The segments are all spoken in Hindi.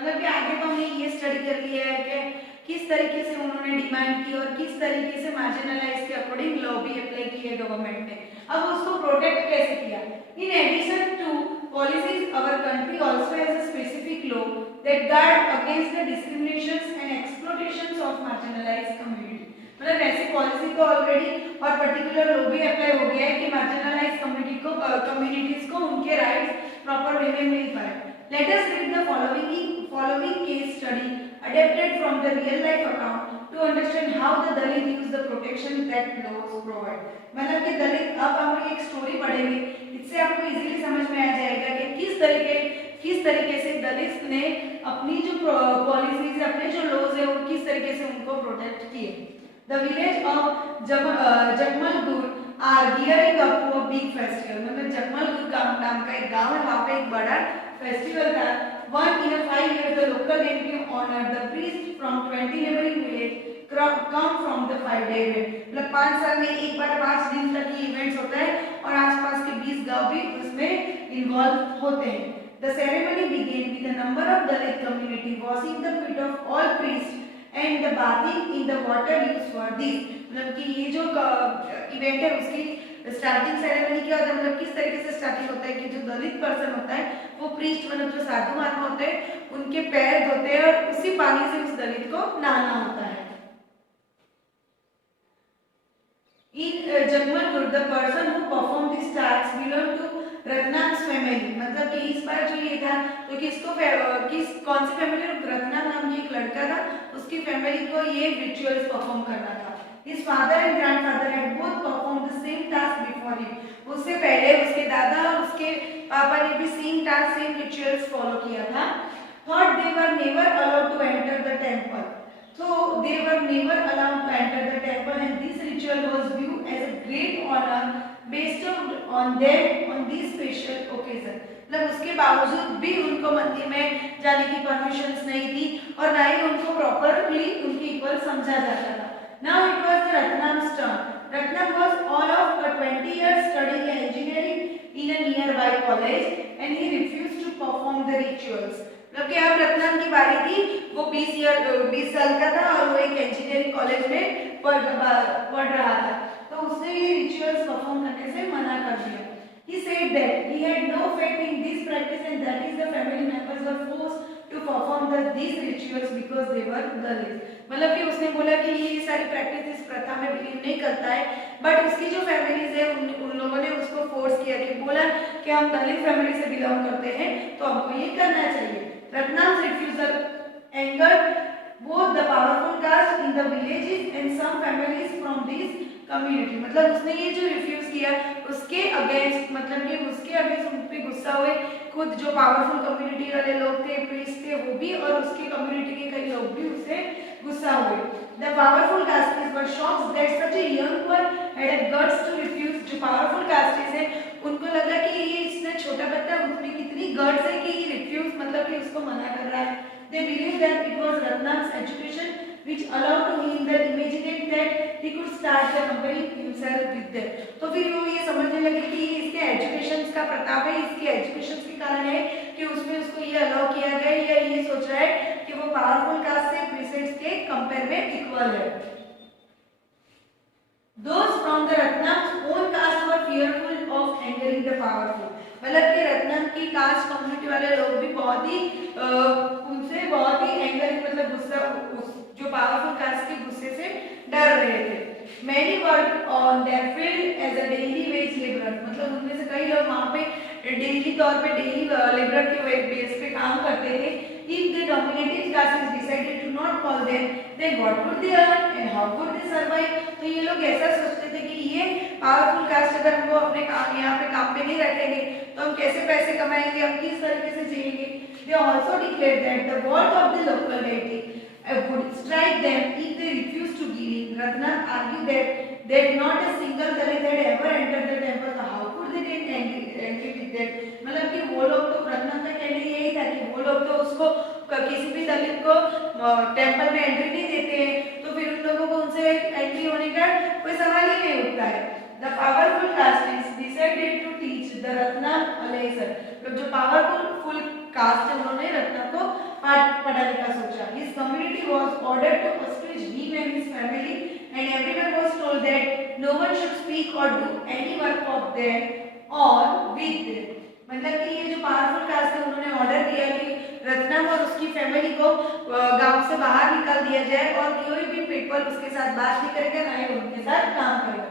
मतलब कि आगे तो हमने ये स्टडी कर लिया है कि किस तरीके से उन्होंने डिमांड की और किस तरीके से मार्जिनलाइज के अकॉर्डिंग लॉ भी अप्लाई की है गवर्नमेंट ने। अब उसको प्रोटेक्ट कैसे किया? In addition to policies our country also has a specific law that guard against the discriminations and exploitations of marginalised community. मतलब ऐसी पॉलिसी तो ऑलरेडी और पर्टिकुलर लॉ भी अप्लाई हो गया है कि मार्जिनलाइज्ड कम्युनिटीज को उनके राइट्स प्रॉपर वे में मिल पाए। Let us read the following case study adapted from the real life account to understand how the Dalit use the protection that laws provide। मतलब कि दलित, अब हम एक स्टोरी पढ़ेंगे, इससे आपको इजीली समझ में आ जाएगा कि किस तरीके से दलित ने अपनी जो पॉलिसीज, अपने जो लॉज है, वो किस तरीके से उनको प्रोटेक्ट किए। The village of Jagmalgur are gearing up to a big festival। मतलब जगमलपुर नाम का एक गांव है, वहाँ पे एक बड़ा फेस्टिवल था। One in a 5 years the local deity honor the priest from 20 neighboring village come from the 5-day event। मतलब 5 साल में एक बार 5 दिन तक ये इवेंट्स होता है और आसपास के 20 गांव भी उसमें इन्वॉल्व होते हैं। The ceremony began with a number of Dalit community washing the feet of all priests and the bathing in the water used for this। मतलब कि ये जो इवेंट है उसकी स्टार्टिंग सेरेमनी क्या होता है, मतलब किस तरीके से स्टार्टिंग होता है कि जो दलित पर्सन होता है वो प्रीस्ट, मतलब जो साधु महात्मा होते हैं, उनके पैर धोते हैं और उसी पानी से उस दलित को नहाना होता है। In Jagmalpur, the person who performed this task belonged to Ratnam's family. मतलब कि इस बार जो ये था तो कौन सी फैमिली? रत्नाम नाम की एक लड़का था, उसकी फैमिली को ये रिचुअल्स परफॉर्म करना था। His father and grandfather had both performed the same task before him। उससे पहले उसके दादा और उसके पापा ने भी same task, same rituals follow किया था। Thought they were never allowed to enter the temple। So they were never allowed to enter the temple and this ritual was viewed as a great honor based on them on this special occasion। मतलब उसके बावजूद भी उनको मंदिर में जाने की परमिशंस नहीं थी और ना ही उनको प्रॉपरली उनकी इक्वल समझा जाता था। Now it was the Ratnam's turn। Ratnam was all of 20 years studying engineering in a nearby college and he refused to perform the rituals। मतलब कि अब रत्नाम की बारी थी, वो 20 साल का था और वो एक इंजीनियरिंग कॉलेज में पढ़ रहा था, तो उसने ये रिचुअल्स परफॉर्म करने से मना कर दिया। He said that he had no faith in this practice and that is the family members were forced to perform these rituals because they were Dalit। मतलब कि उसने बोला कि ये सारी प्रैक्टिस इस प्रथा में बिलीव नहीं करता है, बट उसकी जो फैमिलीज है उन लोगों ने उसको फोर्स किया कि बोला कि हम दलित फैमिली से बिलोंग करते हैं तो हमको ये करना चाहिए। Ratnam's refusal angered both the powerful caste in the villages and some families from this community। मतलब उसने ये जो रिफ्यूज किया उसके अगेंस्ट, मतलब कि उसके अगेंस्ट उन पे गुस्सा हुए खुद जो पावरफुल कम्युनिटी वाले लोग थे, प्रीस्ट थे, वो भी, और उसके कम्युनिटी के कई लोग भी उससे गुस्सा हुए। The powerful castes were shocked that such a young one had a guts to refuse। जो पावरफुल कास्टेस है उनको लगा कि ये इसने छोटा बच्चा, उसमें कितनी गट्स है कि ये रिफ्यूज, मतलब कि उसको मना कर रहा है। They believed that it was Ratnam's education which allowed to him that imagined that he could start the company himself with them। तो फिर वो ये समझने लगे कि इसके एजुकेशन का प्रताप है, इसके एजुकेशन के कारण है कि उसमें उसको ये अलाउ किया गया, या ये सोच रहा है कि वो पावरफुल कास्ट से प्रीसेट्स के कंपेयर में इक्वल है। Those from the Ratnam's own caste were fearful of angering the powerful। मतलब कि रत्नम की कास्ट कम्युनिटी वाले लोग भी बहुत ही उनसे बहुत ही एंगर, मतलब गुस्सा, जो पावरफुल कास्ट के गुस्से से डर रहे थे। Many worked on their field as a daily wage laborer। मतलब उनमें से कई लोग वहाँ पे डेली तौर पे डेली लेबर के बेस पे काम करते थे। If the dominated classes decided to not call them, then what would they earn and how would they survive? तो ये लोग ऐसा सोचते थे कि ये पावरफुल कास्ट अगर हमको अपने यहाँ पे काम पे नहीं रखेंगे तो हम कैसे पैसे कमाएंगे, हम किस तरीके से जिएंगे। They also declared that the word of the local deity would strike them if they refused to give in। Ratnam argued that not a single Dalit had ever entered the temple, so how could they get angry with that। मतलब कि वो लोग तो, रत्नम का कहना यही था कि वो लोग तो उसको किसी भी दलित को टेंपल में एंट्री नहीं देते हैं, तो फिर उन लोगों को उनसे एंट्री होने का कोई सवाल ही नहीं उठता है। The powerful castes decided to teach the Ratnam a lesson। जो पावरफुल कास्ट है उन्होंने रत्नम को पाठ His community was ordered to ostrich him and his family, and everyone was told that no one should speak or do any work of them or with them. मतलब कि ये जो पावरफुल कास्ट है उन्होंने ऑर्डर दिया कि रत्नम और उसकी फैमिली को गांव से बाहर निकाल दिया जाए और कोई भी पीपल उसके साथ बात नहीं करेगा, ना ही उनके साथ काम करेगा.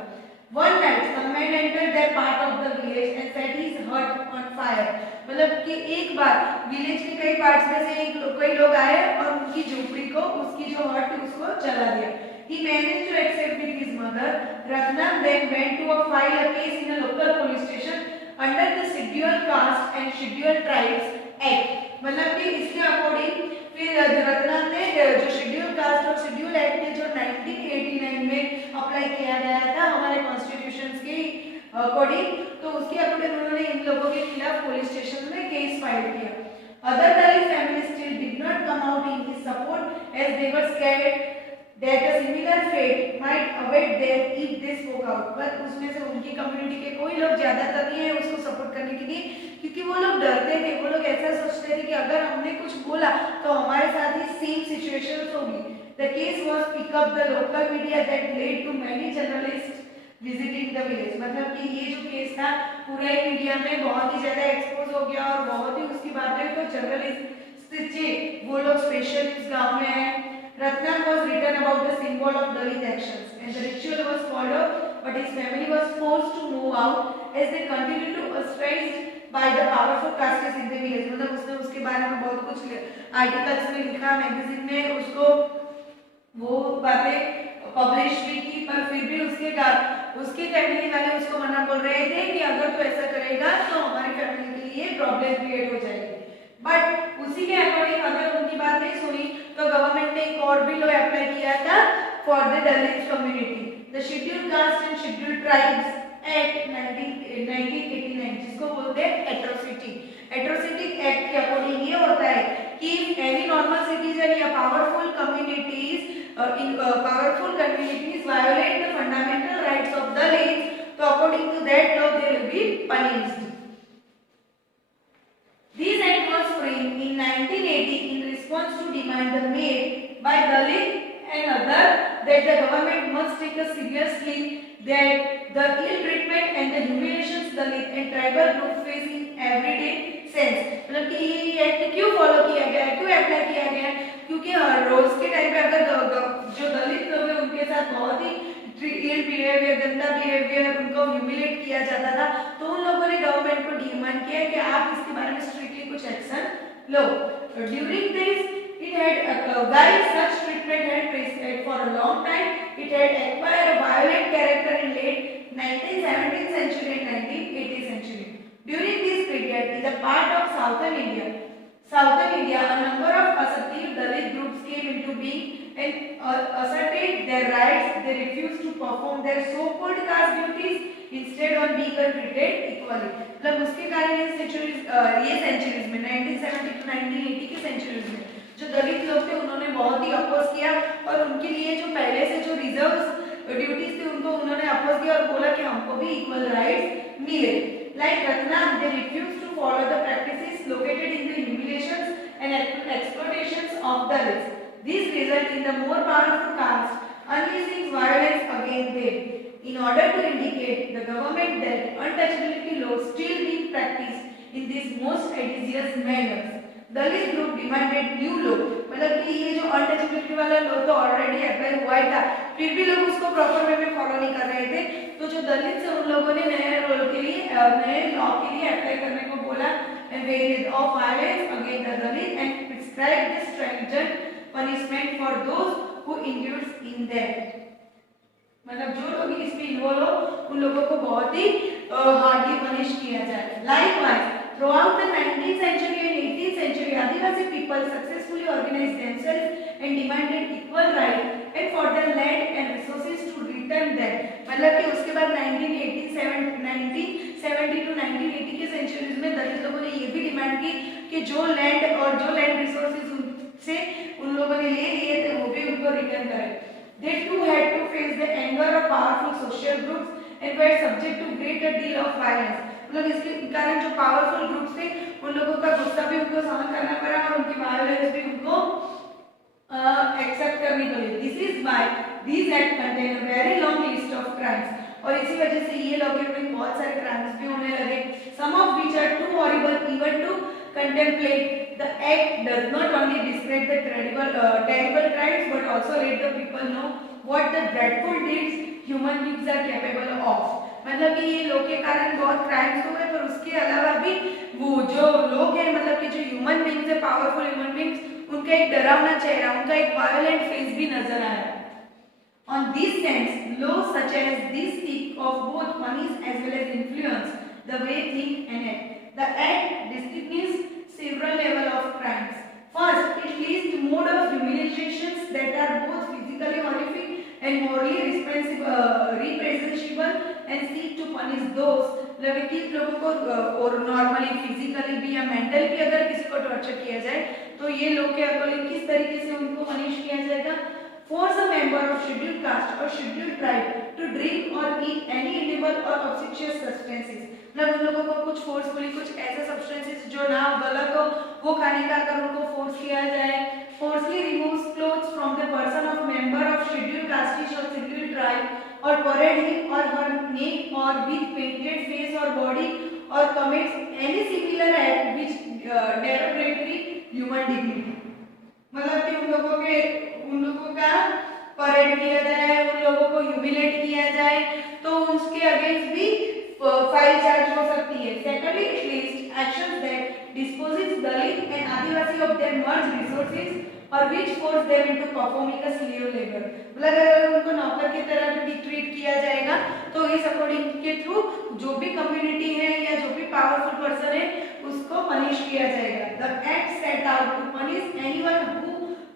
One night, some man entered that part of the village and set his hut on fire. मतलब कि एक बार विलेज के कई पार्ट्स में से कई लोग आए और उनकी झोपड़ी को, उसकी जो हट है उसको जला दिया. He managed to escape with his mother. Ratnam then went to file a case in a local police station under the Scheduled Caste and Scheduled Tribes Act. मतलब कि इसके अकॉर्डिंग फिर रत्नम ने जो शेड्यूल कास्ट और शेड्यूल एक्ट है जो 1989 में अप्लाई किया गया था हमारे कॉन्स्टिट्यूशंस के अकॉर्डिंग, तो उसके अकॉर्डिंग उन्होंने इन लोगों के खिलाफ पुलिस स्टेशन में केस फाइल किया. Other Dalit families still did not come out in his support as they were scared that a similar fate might await them if they spoke out. पर उसमें से उनकी कम्युनिटी के कोई लोग ज्यादातर नहीं है उसको सपोर्ट करने के लिए, क्योंकि वो लोग डरते थे. वो लोग ऐसा सोचते थे कि अगर हमने कुछ बोला तो हमारे साथ ही सेम सिचुएशंस होगी. The case was picked up the local media that led to many journalists visiting the village. मतलब कि ये जो केस था पूरा ही मीडिया में बहुत ही ज्यादा एक्सपोज हो गया और बहुत ही उसकी बातें तो जर्नलिस्ट वो लोग स्पेशल इस गांव में आए. Ratnam was written about the symbol of Dalit actions and the ritual was followed, but his family was forced to move out as they continued to ostracized by the powerful castes in the village. मतलब उसने उसके बारे में बहुत कुछ आर्टिकल्स में लिखा, मैगजीन में उसको वो बातें पब्लिश भी की, पर फिर भी उसके फैमिली वाले उसको मना बोल रहे थे कि अगर तू ऐसा करेगा तो हमारी फैमिली के लिए प्रॉब्लम क्रिएट हो जाएगी. बट उसी के अकॉर्डिंग अगर उनकी बात नहीं सुनी तो गवर्नमेंट ने एक और बिल अप्लाई किया था for the Dalit community, the scheduled caste and scheduled tribes act 1989, जिसको बोलते हैं एट्रोसिटी. एट्रोसिटी एक्ट के अकॉर्डिंग ये होता है कि एनी नॉर्मल सिटीजन या powerful communities violate the fundamental rights of Dalits, so according to that law they will be punished. This act was framed in 1980 in response to demand made by Dalit and others that the government must take seriously that the ill treatment and the humiliations Dalit and tribal groups face in everyday sense. मतलब कि ये एक्ट क्यों फॉलो किया गया है, क्यों अप्लाई किया गया है, क्योंकि हर रोज के टाइम पे अगर जो दलित लोग हैं उनके साथ बहुत ही इल बिहेवियर, गंदा बिहेवियर, उनको ह्यूमिलेट किया जाता था, तो उन लोगों ने गवर्नमेंट को डिमांड किया कि आप इसके बारे में स्ट्रिक्टली कुछ action low. During this it had while such treatment had persisted for a long time, it had acquired a violent character in late 19th century and 19th century. During this period, in the part of southern India, a number of assertive Dalit groups came into being and asserted their rights. They refused to perform their so-called caste duties, instead on being treated equally. मतलब उसके कारण ये सेंचुरीज में 1970 to 1980 के सेंचुरीज में जो दलित लोग थे उन्होंने बहुत ही अपोज किया और उनके लिए जो पहले से जो रिजर्व ड्यूटीज थे उनको उन्होंने अपोज किया और बोला कि हमको भी इक्वल राइट्स मिले. Like Ratnam, they refused to follow the practices located in the humiliations and exploitations of Dalits. This resulted in the more powerful caste unleashing violence against them. In order to indicate the government that untouchability law still being practiced in this most egregious manner, Dalit group demanded new law. मतलब कि ये जो अनटचेबिलिटी वाला लॉ तो ऑलरेडी अप्लाई हुआ ही था, फिर भी लोग उसको प्रॉपर वे में फॉलो नहीं कर रहे थे, तो जो दलित से उन लोगों ने नए रोल के लिए नए लॉ के लिए अप्लाई करने को बोला and various of violence against the Dalit and prescribed the stringent punishment for those who engaged in that. मतलब जो लोग इसमें इन्वॉल्व हो उन लोगों को बहुत ही हार्डली पनिश किया जाए. Likewise, throughout the 19th century and 18th century, Adivasi people successfully organized themselves and demanded equal right and for their land and resources to return them. मतलब कि उसके बाद 1970 to 1980 के सेंचुरीज में दलित लोगों ने ये भी डिमांड की कि जो लैंड रिसोर्सेज से उन लोगों ने ले लिए थे वो भी उनको रिटर्न करें. They too had to face the anger of powerful social groups and were subject to greater deal of violence. मतलब इसके कारण जो पावरफुल ग्रुप्स थे उन लोगों का गुस्सा भी उनको सहन करना पड़ा और उनकी वायलेंस भी उनको एक्सेप्ट करने के लिए। This is by these act contain a very long list of crimes, और इसी वजह से ये लॉ के अकॉर्डिंग बहुत सारे क्राइम्स भी होने लगे, some of which are too horrible even to contemplate. The act does not only describe the terrible crimes but also let the people know what the dreadful deeds human beings are capable of। मतलब कि ये लॉ के कारण बहुत क्राइम्स हुए, पर उसके अलावा भी वो जो लोग हैं, मतलब कि जो ह्यूमन बींग्स है, पावरफुल ह्यूमन बींग्स, उनका एक डरावना चेहरा, उनका एक वायलेंट फेस भी नजर आया। On this sense, laws such as this seek of both punish as well as influence the way think and act. The act distinguishes several levels of crimes. First, it lists mode of humiliations that are both physically horrific and morally reprehensible and seek to punish those, मतलब कि लोगों को और नॉर्मली फिजिकली भी या मेंटल भी अगर किसी को टॉर्चर किया जाए तो ये लोग के अकॉर्डिंग किस तरीके से उनको पनिश किया जाएगा। Force a member of scheduled caste or scheduled tribe to drink or eat any edible or obscene substances, मतलब उन लोगों को कुछ फोर्सफुली कुछ ऐसे सब्सटेंसेस जो ना गलत हो वो खाने का अगर उनको फोर्स किया जाए। Forcefully removes clothes from the person of member of scheduled caste or scheduled tribe or parade him or her naked or with painted face or body or commits any similar act which derogatory human dignity, मतलब कि उन लोगों का परेड किया जाए, उन लोगों को ह्यूमिलेट किया जाए तो उसके अगेंस्ट भी फाइल चार्ज हो सकती है। Secondly, it list actions that dispossess Dalit and Adivasi of their merge resources or which force them into performing a slave labour, मतलब अगर उनको नौकर की तरह भी ट्रीट किया जाएगा तो इस अकॉर्डिंग के थ्रू जो भी कम्युनिटी है या जो भी पावरफुल पर्सन है उसको पनिश किया जाएगा। The act set out to punish anyone who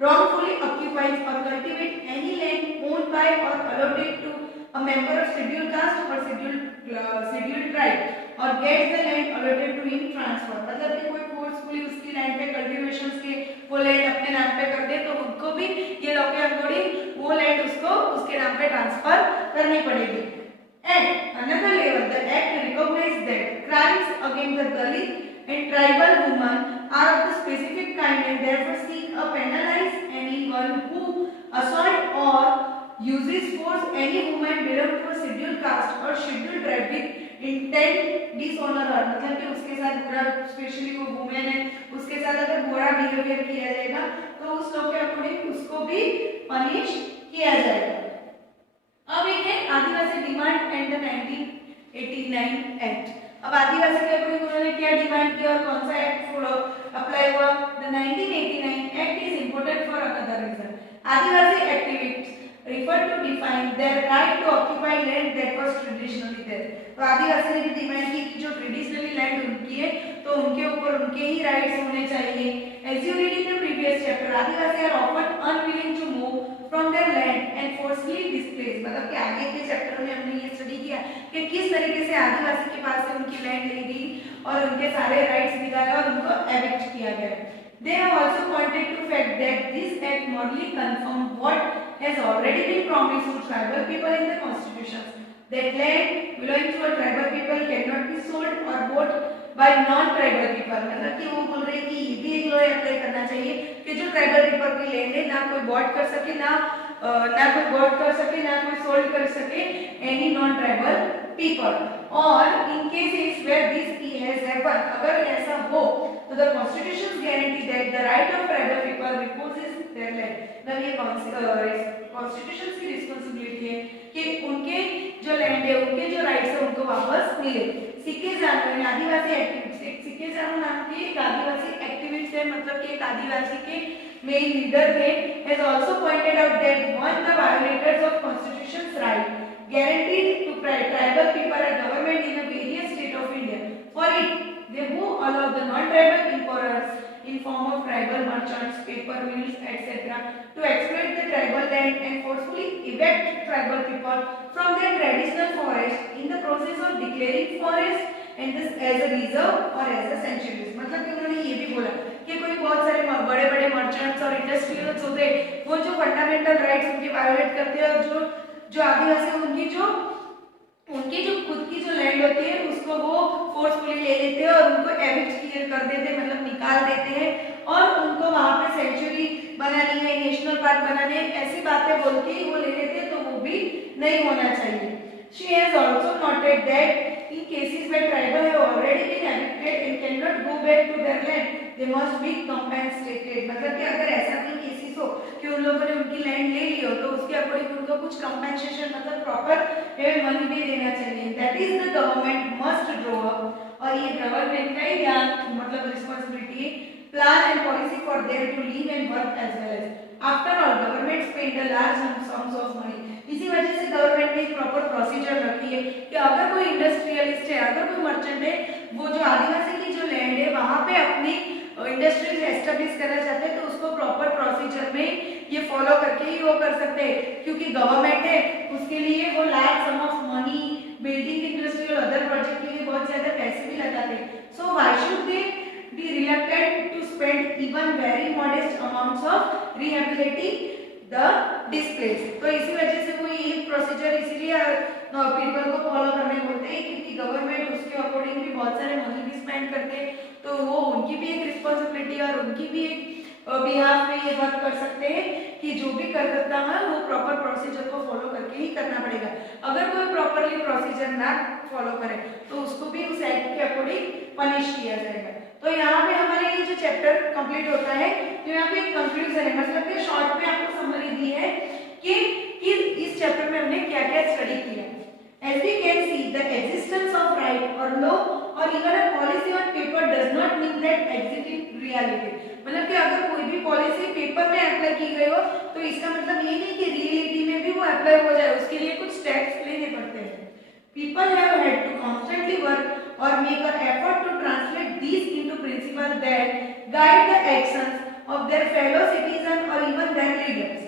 wrongfully occupies or cultivate any land owned by or allotted to a member of scheduled caste or scheduled tribe or gets the land allotted to him transfer, मतलब कि कोई फोर्सफुली उसकी लैंड पे कल्टीवेशंस के वो लैंड अपने नाम पे कर दे तो उनको भी ये लॉ के अकॉर्डिंग वो लैंड उसको उसके नाम पे ट्रांसफर करनी पड़ेगी। At another level, the act recognizes that crimes against the Dalit and tribal women are of the specific kind and therefore seek to penalize anyone who assault or uses force any woman belong to a scheduled caste or scheduled tribe with intent dishonor her, मतलब कि उसके साथ बुरा, स्पेशली वो वुमेन है उसके साथ अगर बुरा बिहेवियर किया जाएगा तो उस लोग के अकॉर्डिंग उसको भी पनिश किया जाएगा। अब एक है आदिवासी डिमांड एंड द 1989 एक्ट। अब आदिवासी के अकॉर्डिंग उन्होंने क्या डिमांड किया और कौन सा एक्ट अप्लाई हुआ। The 1989 act is important for another reason. Adivasi activists refer to define their right to occupy land that was traditionally there। तो आदिवासी ने भी डिमांड की कि जो ट्रेडिशनली लैंड उनकी है तो उनके ऊपर उनके ही राइट्स होने चाहिए। As you read in the previous chapter, Adivasi are often unwilling to move from their land and forcefully displaced, मतलब कि आगे के चैप्टर में हमने ये स्टडी किया कि किस तरीके से आदिवासी के पास से उनकी लैंड ली गई और उनके सारे राइट्स निकाले और उनको एविक्ट किया गया। They have also pointed to fact that this act morally confirms what has already been promised to tribal people in the constitutions, that land belonging to a tribal people cannot be sold or bought by non-tribal people। मतलब कि वो बोल रहे हैं कि ये भी एक लॉ अप्लाई करना चाहिए कि जो ट्राइबल पीपल की लैंड है ना कोई बॉट कर सके ना कोई बॉट कर सके ना कोई सोल्ड कर सके एनी नॉन ट्राइबल पीपल। और in cases where this has happened, अगर ऐसा हो तो the constitution guarantee that the right of tribal people repossess their land, मतलब ये कॉन्स्टिट्यूशन की रिस्पांसिबिलिटी है कि उनके जो लैंड है उनके जो राइट्स है उनको वापस मिले। सिक्के जानवर आदिवासी एक्टिविस्ट, सिक्के जानवर नाम के एक आदिवासी एक्टिविस्ट है, मतलब कि एक आदिवासी के मेन लीडर थे, has also pointed out that one the violators of constitutions right guaranteed to tribal people are government in a various state of India. For it, they who allow the non-tribal importers in form of tribal merchants, paper mills, etc. to exploit the tribal land and forcefully evict tribal people from their traditional forest in the process of declaring forest and this as a reserve or as a sanctuary। मतलब कि उन्होंने ये भी बोला कि कोई बहुत सारे बड़े-बड़े मर्चेंट्स और इंडस्ट्रियल्स होते हैं वो जो फंडामेंटल राइट्स उनके वायोलेट करते हैं और जो आदिवासी उनकी जो खुद की जो लैंड होती है उसको वो फोर्सफुली ले लेते हैं और उनको एविक्ट क्लियर कर देते हैं, मतलब निकाल देते हैं और उनको वहां पे सेंचुरी बनानी है, नेशनल पार्क बनाने, ऐसी बातें बोल के ही वो ले लेते, तो वो भी नहीं होना चाहिए। She has also noted that in cases where tribal have already been evicted and cannot go back to their land, they must be compensated। मतलब कि अगर ऐसा कोई केसेस हो कि उन लोगों ने उनकी लैंड ले ली हो, तो उसके अकॉर्डिंग उनको कुछ कंपेंसेशन मतलब प्रॉपर मनी भी देना चाहिए। That is the government must draw up, और ये गवर्नमेंट का ही ध्यान मतलब responsibility, plan and policy for their to live and work as well as. After all government spend a large sums of money. इसी वजह से गवर्नमेंट ने एक प्रॉपर प्रोसीजर रखी है कि अगर कोई इंडस्ट्रियलिस्ट है, अगर कोई मर्चेंट है, वो जो आदिवासी की जो लैंड है वहां पे अपनी इंडस्ट्रीज एस्टेब्लिश करना चाहते हैं, तो उसको प्रॉपर प्रोसीजर में ये फॉलो करके ही वो कर सकते हैं, क्योंकि गवर्नमेंट है उसके लिए वो large some of money building industry और अदर प्रोजेक्ट के लिए बहुत ज्यादा पैसे भी लगाते हैं। So why should they be reluctant to spend even very modest amounts of rehabilitating the displaced। तो इसी वजह से वो ये प्रोसीजर इसीलिए पीपल को फॉलो करने बोलते हैं, क्योंकि गवर्नमेंट उसके अकॉर्डिंग भी बहुत सारे मनी भी स्पेंड करते हैं, तो वो उनकी भी एक रिस्पॉन्सिबिलिटी और उनकी भी एक बिहाफ में ये वर्क कर सकते हैं कि जो भी कर सकता है वो प्रॉपर प्रोसीजर को फॉलो करके ही करना पड़ेगा। अगर कोई प्रॉपरली प्रोसीजर ना फॉलो करे तो उसको भी उस एक्ट के अकॉर्डिंग पनिश किया जाएगा। तो यहाँ पे हमारे ये जो चैप्टर कंप्लीट होता है, तो यहाँ पे एक कंक्लूजन है, मतलब कि शॉर्ट में आपको समरी दी है कि इस चैप्टर में हमने क्या क्या स्टडी किया। As we can see, the existence of right or law or even a policy on paper does not mean that exist in reality। मतलब कि अगर कोई भी पॉलिसी पेपर में अप्लाई की गई हो, तो इसका मतलब ये नहीं कि रियलिटी में भी वो अप्लाई हो जाए, उसके लिए कुछ स्टेप्स लेने पड़ते हैं। People have had to constantly work or make an effort to translate these into principles that guide the actions of their fellow citizens or even their leaders।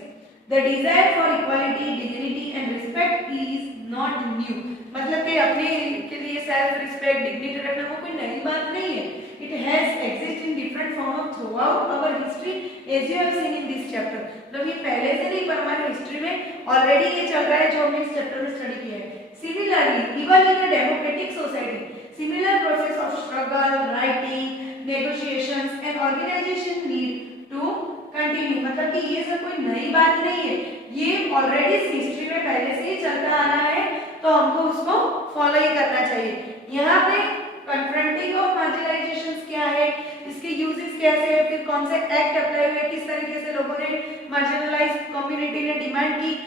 The desire for equality, dignity and respect is not new। मतलब कि अपने के लिए सेल्फ रिस्पेक्ट, डिग्निटी रखना वो कोई नई बात नहीं है। It has exist in different form throughout our history as you have seen in this chapter। मतलब ये पहले से नहीं पर हमारी हिस्ट्री में ऑलरेडी ये चल रहा है जो हमने इस चैप्टर में स्टडी किया है। Similarly, even in a democratic society, similar process of struggle, writing, negotiations and organization need to continue। मतलब कि ये सब कोई नई बात नहीं है, ये ऑलरेडी हिस्ट्री में पहले से ही चलता आ रहा है, तो हमको उसको फॉलो ही करना चाहिए। यहाँ पे कन्फ्रंटिंग ऑफ मार्जिनलाइजेशंस क्या है, इसके यूजेस कैसे है, फिर कौन से एक्ट अप्लाई हुए, किस तरीके से लोगों ने मार्जिनलाइज कम्युनिटी ने डिमांड की,